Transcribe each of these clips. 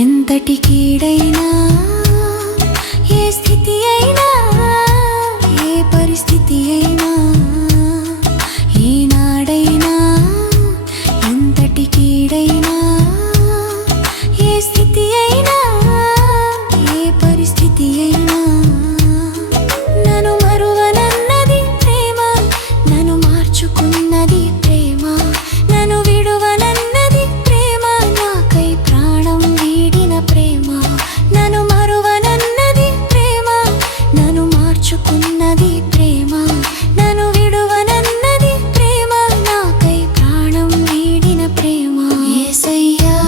ఎంతటి కీడైనా, ఏ స్థితి అయినా, ఏ పరిస్థితి అయినా, ఈనాడైనా ఎంతటి కీడైనా, ఏ స్థితి అయినా, ఏ పరిస్థితి అయినా, నన్ను మరువనన్నది ప్రేమ, నన్ను మార్చుకున్నది ప్రేమ, నన్ను విడువనన్నది ప్రేమ, నాకై ప్రాణం వీడిన ప్రేమ, నన్ను మరువనన్నది ప్రేమ, నన్ను మార్చుకున్నది ప్రేమ, నన్ను విడువనన్నది ప్రేమ, నాకై ప్రాణం వీడిన ప్రేమ. యేసయ్యా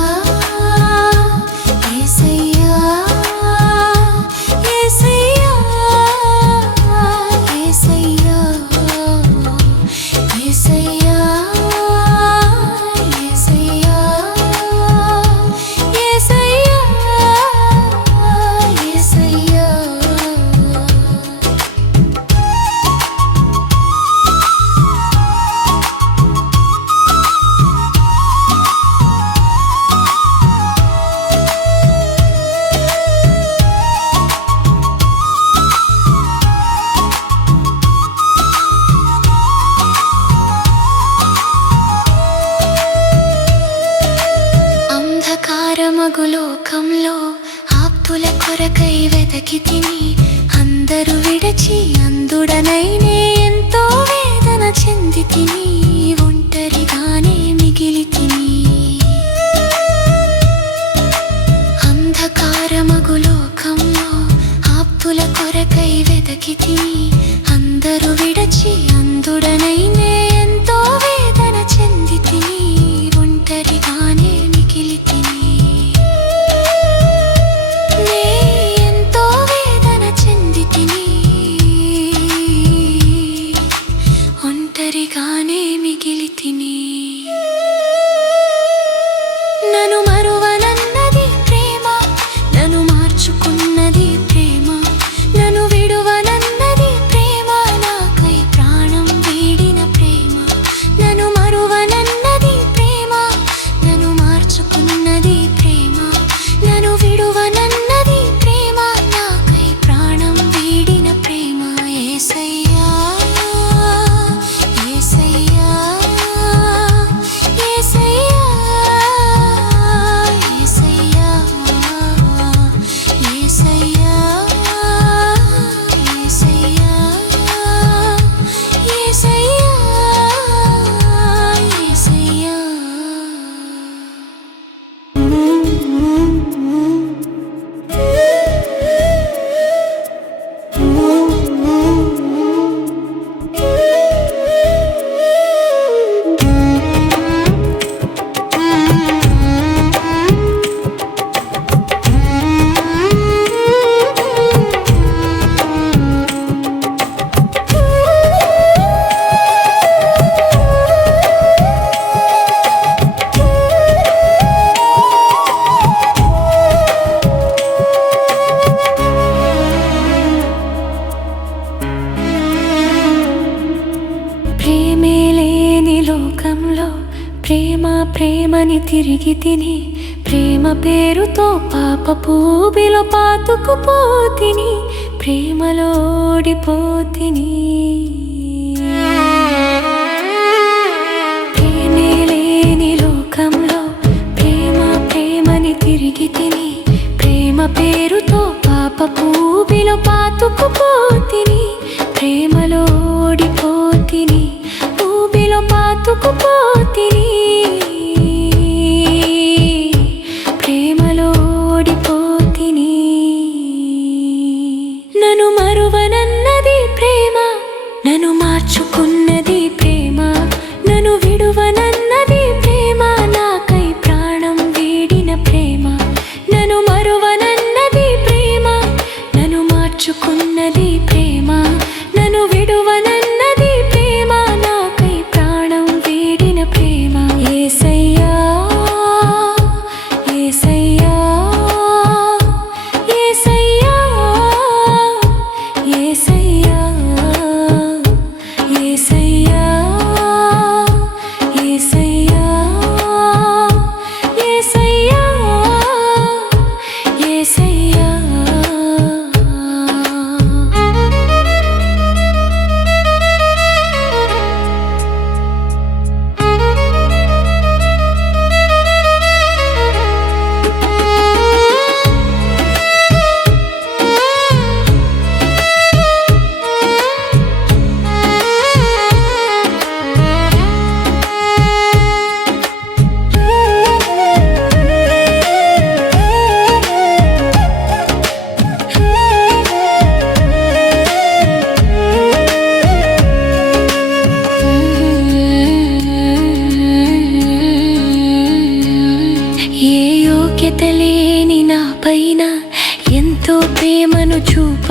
యేసయ్యా యేసయ్యా యేసయ్యా యేసయ్యా యేసయ్యా యేసయ్యా యేసయ్యా. అంధకారమగు లోకంలో ఆప్తుల కొరకై వెదకి తిని, అందరూ విడచి అందుడనైనే ఎంతో వేదన చెంది తిని, ఒంటరిగానే మిగిలి తిని. అంధకారమగు లోకంలో ఆప్తుల కొరకై వెదకి తిని, అందరూ విడచి అందుడనైనే ఎంతో వేదన చెంది తిని, ఒంటరిగానే మిగిలి తిని. నే ఎంతో వేదన చెంది తిని, ఒంటరిగానే మిగిలి తిని. నన్ను మరువనన్నది ప్రేమ, నన్ను మార్చుకున్నది ప్రేమ, నన్ను విడువనన్నది ప్రేమ, నాకై ప్రాణం వీడిన ప్రేమ, నన్ను మరువనన్నది ప్రేమ, నన్ను మార్చుకున్నది ప్రేమ, నన్ను విడువనన్నది ప్రేమ, నాకై ప్రాణం వీడిన ప్రేమ. యేసయ్యా యేసయ్యా యేసయ్యా యేసయ్యా యేసయ్యా యేసయ్యా యేసయ్యా యేసయ్యా. ప్రేమే లేని లోకంలో ప్రేమ ప్రేమని తిరిగి తిని, ప్రేమ పేరుతో పాపపు ఊబిలో పాతుకుపోతిని, ప్రేమలో ఓడిపోతిని. ప్రేమే లేని లోకంలో ప్రేమ ప్రేమని తిరిగి తిని, ప్రేమ పేరుతో పాపపు ఊబిలో పాతుకుపోతిని, ప్రేమలో ఓడిపోతిని, ఊబిలో పాతుకుపోతిని, ప్రేమలో ఓడిపోతిని. నన్ను మరువనన్నది ప్రేమ, నన్ను మార్చుకున్నది ప్రేమ,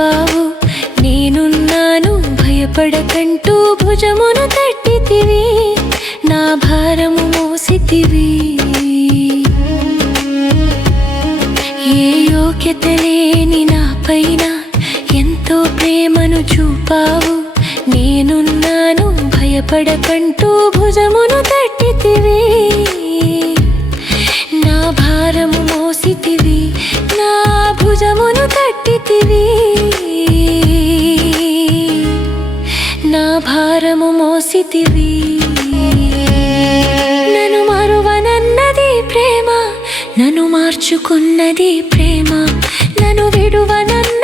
చూపావు. నేనున్నాను భయపడకంటూ భుజమును తట్టితివి, నా భారము మోసితివి. ఏ యోగ్యత లేని నా పైన ఎంతో ప్రేమను చూపావు. నేనున్నాను భయపడకంటూ భుజమును తట్టితివి, నా భారము మోసితివి, నా భుజమును తట్టితివి, నా భారము మోసితివి. నన్ను మరువనన్నది ప్రేమ, నన్ను మార్చుకున్నది ప్రేమ, నన్ను విడువనన్న